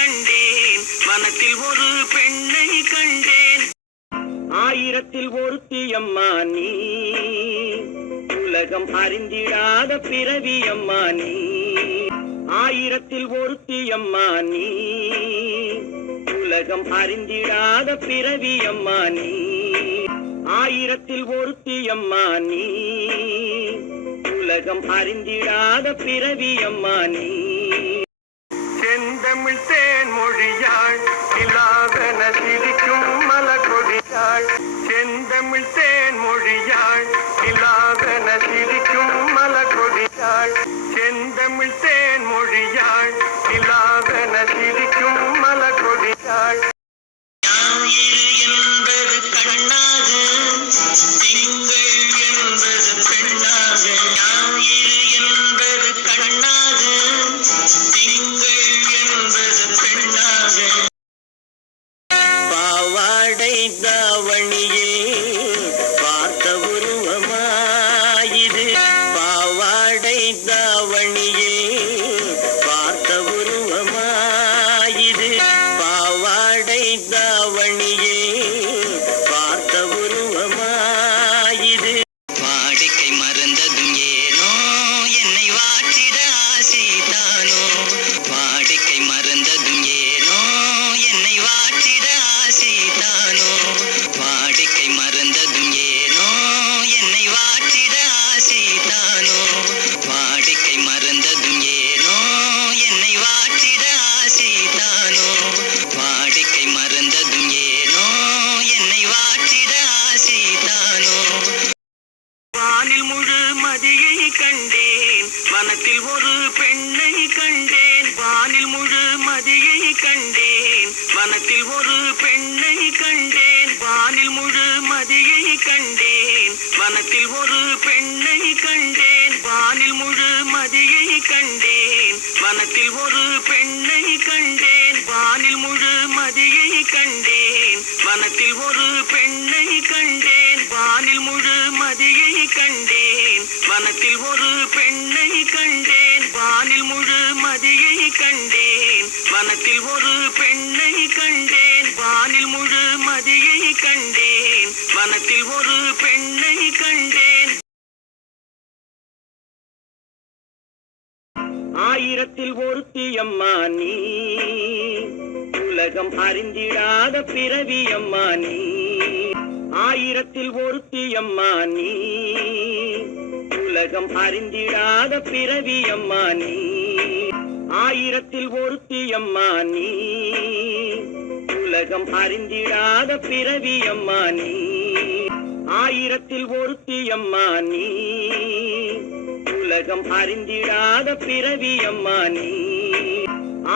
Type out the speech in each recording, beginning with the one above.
கண்டேன், வனத்தில் ஒரு பெண்ணை கண்டேன். ஆயிரத்தில் ஒருத்தி அம்மா நீ, உலகம் அறிந்திடாத பிறவி அம்மா நீ. ஆயிரத்தில் ஒருத்தி அம்மா நீ, உலகம் அறிந்திடாத பிறவி அம்மா நீ. ஆயிரத்தில் ஒருத்தி அம்மா நீ, உலகம் அறிந்திடாத பிறவி அம்மா நீ. செந்தமிழ் தேன் மொழியாள் இல்லாதன சிரிக்கும் மலர்கொடியாள். செந்தமிழ் தேன் மொழியாள் இல்லாதன சிரிக்கும் மலர்கொடியாள். செந்தமிழ் தேன் மொழியாள் இல்லாதன சிரிக்கும் மலர்கொடியாள். ஞாயிறு என்பது கண்ணாக, திங்கள் என்பது பெண்ணாக. ஞாயிறு என்பது கண்ணாக, திங்கள் என்பது பெண்ணாக. பாவாடை தாவணியில் பார்த்த உருவமாயிது. பாவாடை தாவணியில் பார்த்த உருவமாயிது. பாவாடை தாவணியில் பார்த்த உருவமாயிது. வாடிக்கை மறந்ததும் ஏனோ, என்னை வாற்றிட ஆசைதானோ. வாடிக்கை மறந்ததும் ஏனோ, என்னை வாற்றிட ஆசைதானோ. வாடிக்கை மறந்ததும் ஏனோ, என்னை வாற்றிட ஆசைதானோ. வாடிக்கை மறந்ததும் ஏனோ, என்னை வாற்றிட ஆசைதானோ. வாடிக்கை மறந்ததும் ஏனோ, என்னை வாற்றிட ஆசைதானோ. வானில் முழு மதியை கண்டேன், வனத்தில் ஒரு பெண்ணை கண்டேன். வானில் முழு மதியை கண்டேன், வனத்தில் ஒரு பெண்ணை கண்டேன். வானில் முழு மதியை கண்டேன், வனத்தில் ஒரு பெண்ணை கண்டேன். வானில் முழு மதியை கண்டேன், வனத்தில் ஒரு பெண்ணை கண்டேன். வானில் முழு மதியை கண்டேன், வனத்தில் ஒரு பெண்ணை கண்டேன். வானில் முழு மதியை கண்டேன், வனத்தில் ஒரு பெண்ணை கண்டேன். வானில் முழு மதியை கண்டேன், வனத்தில் ஒரு பெண்ணை கண்டேன். வானில் முழு மதியை கண்டேன், வனத்தில் ஒரு பெண்ணை கண்டேன். ஆயிரத்தில் ஒருத்தி அம்மா நீ, உலகம் அறிந்திடாத பிறவி அம்மா நீ. ஆயிரத்தில் ஒருத்தி அம்மா நீ, உலகம் அறிந்திடாத பிறவி அம்மா நீ. ஆயிரத்தில் ஒருத்தி அம்மா நீ, உலகம் அறிந்திடாத பிறவி அம்மா நீ. ஆயிரத்தில் ஒருத்தி அம்மா நீ, உலகம் அறிந்திடாத பிறவி அம்மா நீ.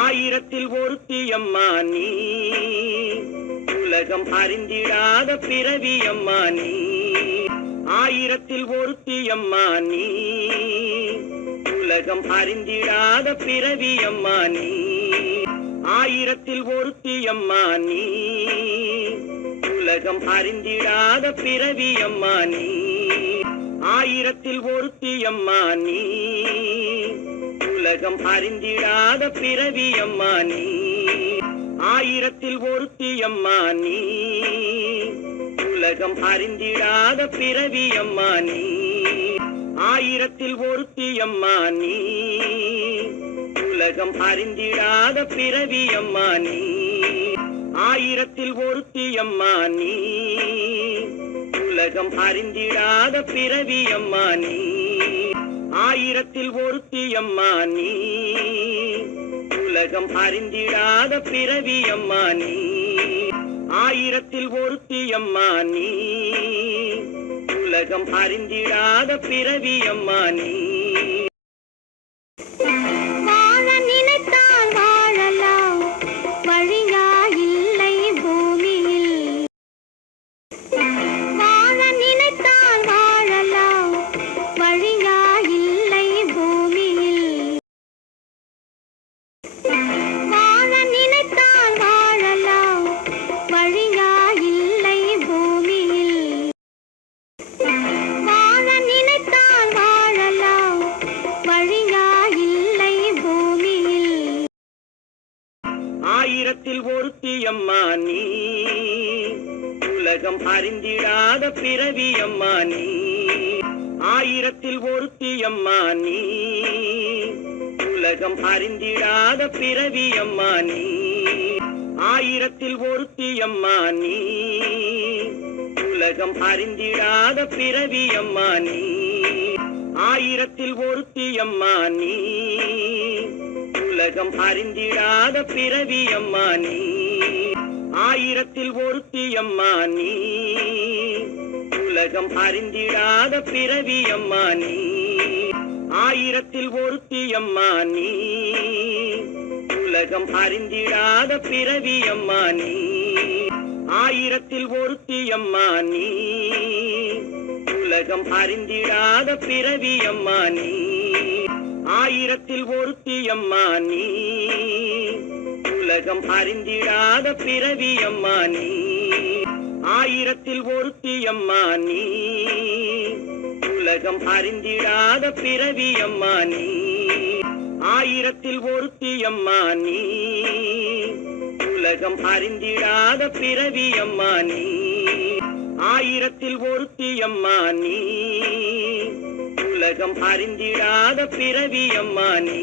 ஆயிரத்தில் ஒருத்தி அம்மா நீ, உலகம் அறிந்திடாத பிறவி அம்மா நீ. ஆயிரத்தில் ஒருத்தி அம்மா நீ, உலகம் அறிந்திடாத பிறவி அம்மா நீ. ஆயிரத்தில் ஒருத்தி அம்மா நீ, உலகம் அறிந்திடாத பிறவி அம்மா நீ. ஆயிரத்தில் ஒருத்தி அம்மா நீ, உலகம் அறிந்திடாத பிறவி அம்மா நீ. ஆயிரத்தில் ஒருத்தி அம்மா நீ, உலகம் அறிந்திடாத பிறவி அம்மா நீ. ஆயிரத்தில் ஒருத்தி அம்மா நீ, உலகம் அறிந்திடாத பிறவி அம்மா நீ. ஆயிரத்தில் ஒருத்தி அம்மா நீ, உலகம் அறிந்திடாத பிறவி அம்மா நீ. ஆயிரத்தில் ஒருத்தி அம்மா நீ, உலகம் அறிந்திடாத பிறவி அம்மா நீ. ஆயிரத்தில் ஒருத்தி அம்மா நீ, உலகம் அறிந்திடாத பிறவி அம்மா நீ. வாழ நினைத்தால் வாழலாம், வழியா இல்லை பூமியில். வாழ நினைத்தால் வாழலாம், வழியா இல்லை பூமியில். வாழ நினைத்தால் வாழலாம், வழியா இல்லை பூமியில். வாழ நினைத்தால் வாழலாம், வழியா இல்லை பூமியில். ஆயிரத்தில் ஒருத்தி அம்மா நீ உலகம் அறிந்திடாத பிறவி அம்மா நீ ஆயிரத்தில் ஒருத்தி அம்மா நீ உலகம் அறிந்திடாத பிறவி அம்மா நீ ஆயிரத்தில் ஒருத்தி அம்மா நீ உலகம் அறிந்திடாத பிறவி அம்மா நீ ஆயிரத்தில் ஒருத்தி அம்மா நீ உலகம் அறிந்திடாத பிறவி அம்மா நீ ஆயிரத்தில் ஒருத்தி அம்மா நீ உலகம் அறிந்திடாத பிறவி அம்மா நீ ஆயிரத்தில் ஒருத்தி அம்மா நீ உலகம் அறிந்திடாத பிறவி அம்மா நீ ஆயிரத்தில் ஒருத்தி அம்மா நீ உலகம் அறிந்திடாத பிறவி அம்மா நீ ஆயிரத்தில் ஒருத்தி அம்மா நீ உலகம் அறிந்திடாத பிறவி அம்மா நீ ஆயிரத்தில் ஒருத்தி அம்மா நீ உலகம் அறிந்திடாத பிறவி அம்மா நீ ஆயிரத்தில் ஒருத்தி அம்மா நீ உலகம் அறிந்திடாத பிறவி அம்மா நீ ஆயிரத்தில் ஒருத்தி அம்மா நீ உலகம் அறிந்திடாத பிறவி அம்மா நீ